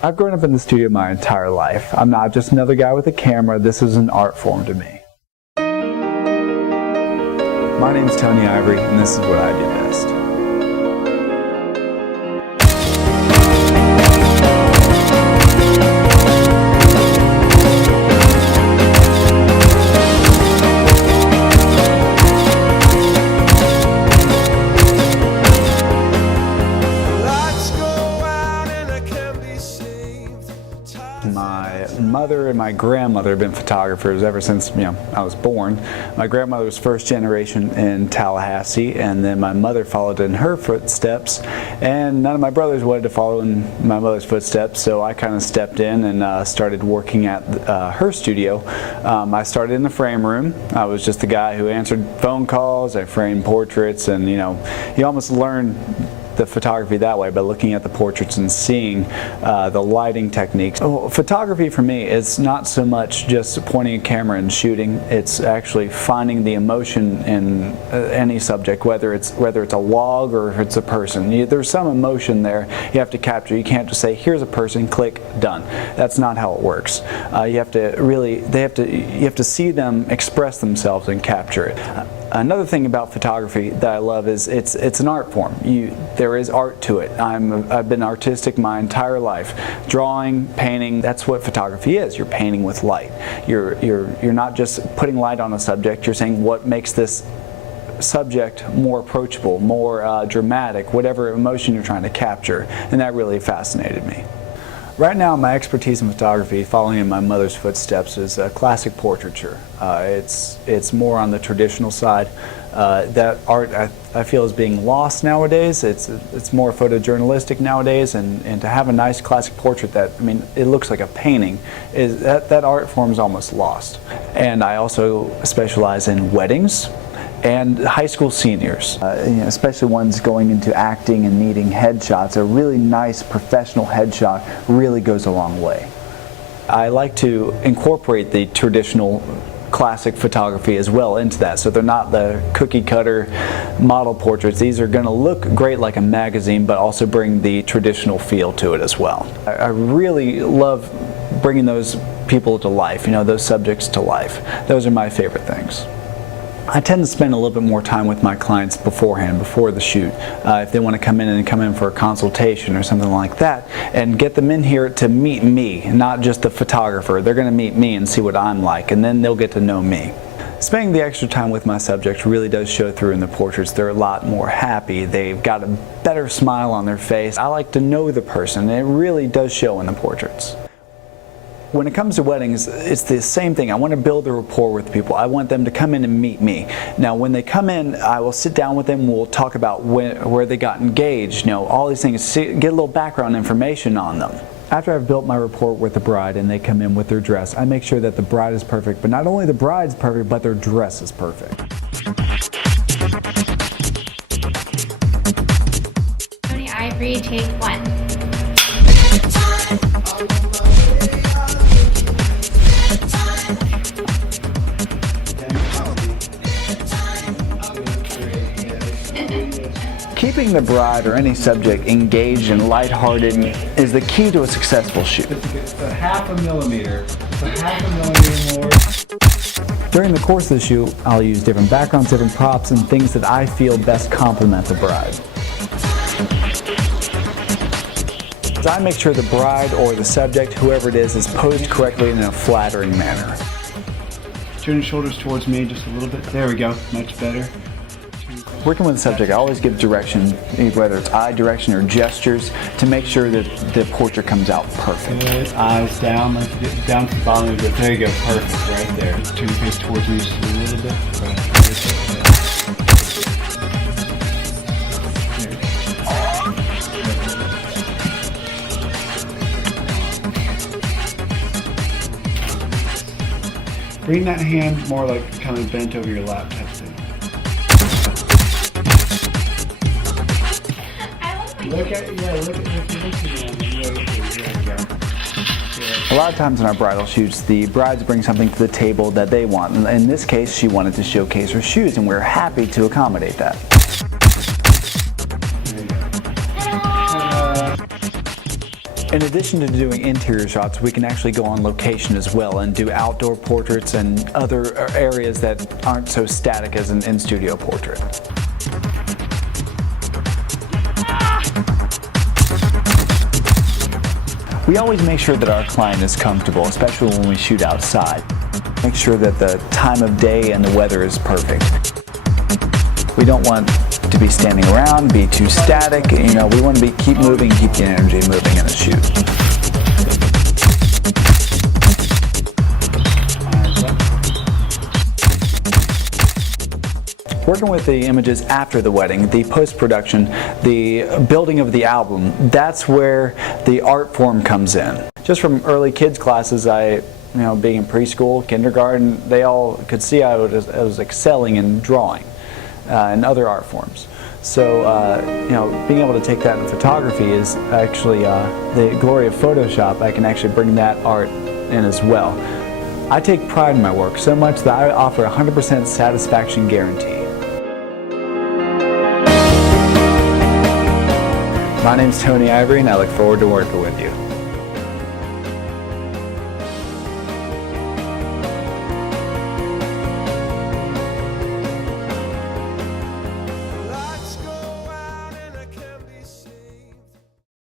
I've grown up in the studio my entire life. I'm not just another guy with a camera. This is an art form to me. My name is Tony Ivory, and this is what I do best. My mother and my grandmother have been photographers ever since I was born. My grandmother was first generation in Tallahassee, and then my mother followed in her footsteps, and none of my brothers wanted to follow in my mother's footsteps, so I kind of stepped in and started working at her studio. I started in the frame room. I was just the guy who answered phone calls. I framed portraits, and you almost learn the photography that way by looking at the portraits and seeing the lighting techniques. Photography for me is not so much just pointing a camera and shooting. It's actually finding the emotion in any subject, whether it's a log or if it's a person. There's some emotion there you have to capture. You can't just say, here's a person, click, done. That's not how it works. You have to see them express themselves and capture it. Another thing about photography that I love is it's an art form. There is art to it. I've been artistic my entire life. Drawing, painting, that's what photography is. You're painting with light. You're not just putting light on a subject, you're saying what makes this subject more approachable, more dramatic, whatever emotion you're trying to capture, and that really fascinated me. Right now, my expertise in photography, following in my mother's footsteps, is classic portraiture. It's more on the traditional side. That art I feel is being lost nowadays. It's more photojournalistic nowadays, and to have a nice classic portrait that, it looks like a painting, that art form is almost lost. And I also specialize in weddings and high school seniors, especially ones going into acting and needing headshots. A really nice professional headshot really goes a long way. I like to incorporate the traditional classic photography as well into that, so they're not the cookie cutter model portraits. These are going to look great like a magazine, but also bring the traditional feel to it as well. I really love bringing those people to life, those subjects to life. Those are my favorite things. I tend to spend a little bit more time with my clients beforehand, before the shoot. If they want to come in for a consultation or something like that, and get them in here to meet me, not just the photographer. They're going to meet me and see what I'm like, and then they'll get to know me. Spending the extra time with my subjects really does show through in the portraits. They're a lot more happy. They've got a better smile on their face. I like to know the person, and it really does show in the portraits. When it comes to weddings, it's the same thing. I want to build a rapport with people. I want them to come in and meet me. Now, when they come in, I will sit down with them. We'll talk about where they got engaged, all these things, get a little background information on them. After I've built my rapport with the bride and they come in with their dress, I make sure that the bride is perfect, but not only the bride's perfect, but their dress is perfect. Tony Ivory, take one. Keeping the bride or any subject engaged and lighthearted is the key to a successful shoot. It's a half a millimeter more. During the course of the shoot, I'll use different backgrounds, different props, and things that I feel best complement the bride. I make sure the bride or the subject, whoever it is posed correctly in a flattering manner. Turn your shoulders towards me just a little bit. There we go, much better. Working with the subject, I always give direction, whether it's eye direction or gestures, to make sure that the portrait comes out perfect. Good. Eyes down, down to the bottom of it. There you go, perfect, right there. Turn your face towards me just a little bit. Bring that hand more like kind of bent over your lap type thing. Look at me. A lot of times in our bridal shoots, the brides bring something to the table that they want. In this case, she wanted to showcase her shoes, and we're happy to accommodate that. In addition to doing interior shots, we can actually go on location as well and do outdoor portraits and other areas that aren't so static as an in-studio portrait. We always make sure that our client is comfortable, especially when we shoot outside. Make sure that the time of day and the weather is perfect. We don't want to be standing around, be too static. We want to keep moving, keep the energy moving in a shoot. Working with the images after the wedding, the post-production, the building of the album, that's where the art form comes in. Just from early kids classes, being in preschool, kindergarten, they all could see I was excelling in drawing and other art forms. So, being able to take that in photography is actually the glory of Photoshop. I can actually bring that art in as well. I take pride in my work so much that I offer a 100% satisfaction guarantee. My name's Tony Ivory, and I look forward to working with you.